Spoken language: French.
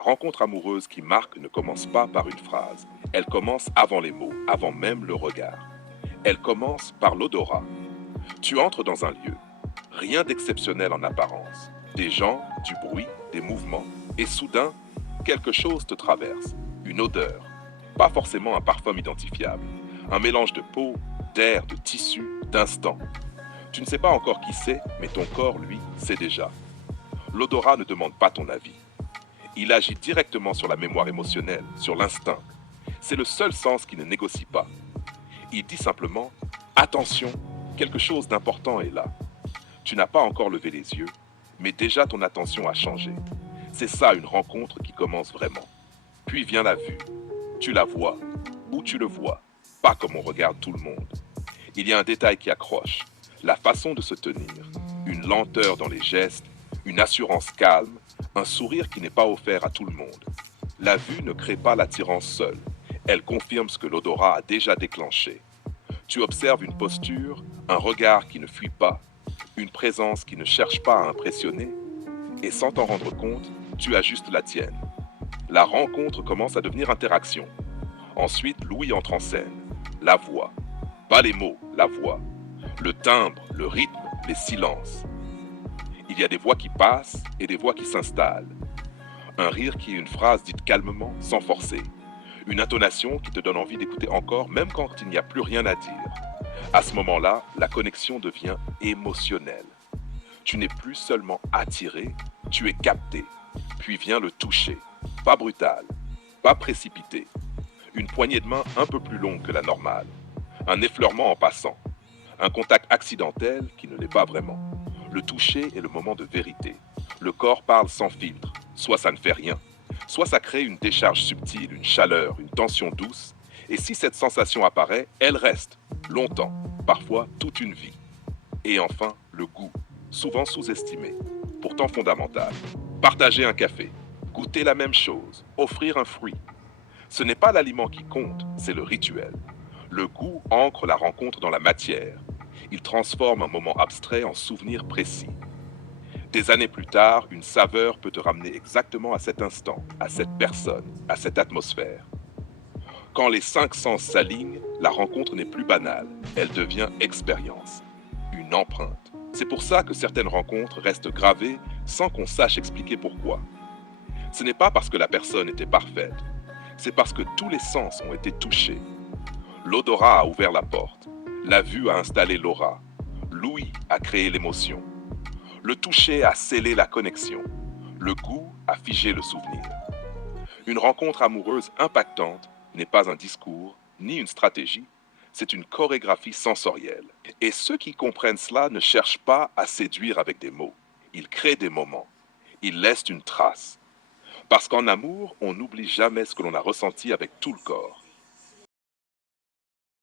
Rencontre amoureuse qui marque ne commence pas par une phrase. Elle commence avant les mots, avant même le regard. Elle commence par l'odorat. Tu entres dans un lieu. Rien d'exceptionnel en apparence. Des gens, du bruit, des mouvements. Et soudain, quelque chose te traverse. Une odeur. Pas forcément un parfum identifiable. Un mélange de peau, d'air, de tissu, d'instant. Tu ne sais pas encore qui c'est, mais ton corps, lui, sait déjà. L'odorat ne demande pas ton avis. Il agit directement sur la mémoire émotionnelle, sur l'instinct. C'est le seul sens qui ne négocie pas. Il dit simplement attention, quelque chose d'important est là. Tu n'as pas encore levé les yeux, mais déjà ton attention a changé. C'est ça une rencontre qui commence vraiment. Puis vient la vue. Tu la vois, ou tu le vois, pas comme on regarde tout le monde. Il y a un détail qui accroche, la façon de se tenir, une lenteur dans les gestes, une assurance calme, un sourire qui n'est pas offert à tout le monde. La vue ne crée pas l'attirance seule, elle confirme ce que l'odorat a déjà déclenché. Tu observes une posture, un regard qui ne fuit pas, une présence qui ne cherche pas à impressionner, et sans t'en rendre compte, tu ajustes la tienne. La rencontre commence à devenir interaction. Ensuite, Louis entre en scène. La voix. Pas les mots, la voix. Le timbre, le rythme, les silences. Il y a des voix qui passent et des voix qui s'installent. Un rire qui est une phrase dite calmement, sans forcer. Une intonation qui te donne envie d'écouter encore, même quand il n'y a plus rien à dire. À ce moment-là, la connexion devient émotionnelle. Tu n'es plus seulement attiré, tu es capté. Puis vient le toucher. Pas brutal, pas précipité. Une poignée de main un peu plus longue que la normale. Un effleurement en passant. Un contact accidentel qui ne l'est pas vraiment. Le toucher est le moment de vérité. Le corps parle sans filtre. Soit ça ne fait rien, soit ça crée une décharge subtile, une chaleur, une tension douce. Et si cette sensation apparaît, elle reste, longtemps, parfois toute une vie. Et enfin, le goût, souvent sous-estimé, pourtant fondamental. Partager un café, goûter la même chose, offrir un fruit. Ce n'est pas l'aliment qui compte, c'est le rituel. Le goût ancre la rencontre dans la matière. Il transforme un moment abstrait en souvenir précis. Des années plus tard, une saveur peut te ramener exactement à cet instant, à cette personne, à cette atmosphère. Quand les cinq sens s'alignent, la rencontre n'est plus banale, elle devient expérience, une empreinte. C'est pour ça que certaines rencontres restent gravées sans qu'on sache expliquer pourquoi. Ce n'est pas parce que la personne était parfaite, c'est parce que tous les sens ont été touchés. L'odorat a ouvert la porte, la vue a installé l'aura, l'ouïe a créé l'émotion, le toucher a scellé la connexion, le goût a figé le souvenir. Une rencontre amoureuse impactante n'est pas un discours ni une stratégie, c'est une chorégraphie sensorielle. Et ceux qui comprennent cela ne cherchent pas à séduire avec des mots. Ils créent des moments. Ils laissent une trace. Parce qu'en amour, on n'oublie jamais ce que l'on a ressenti avec tout le corps.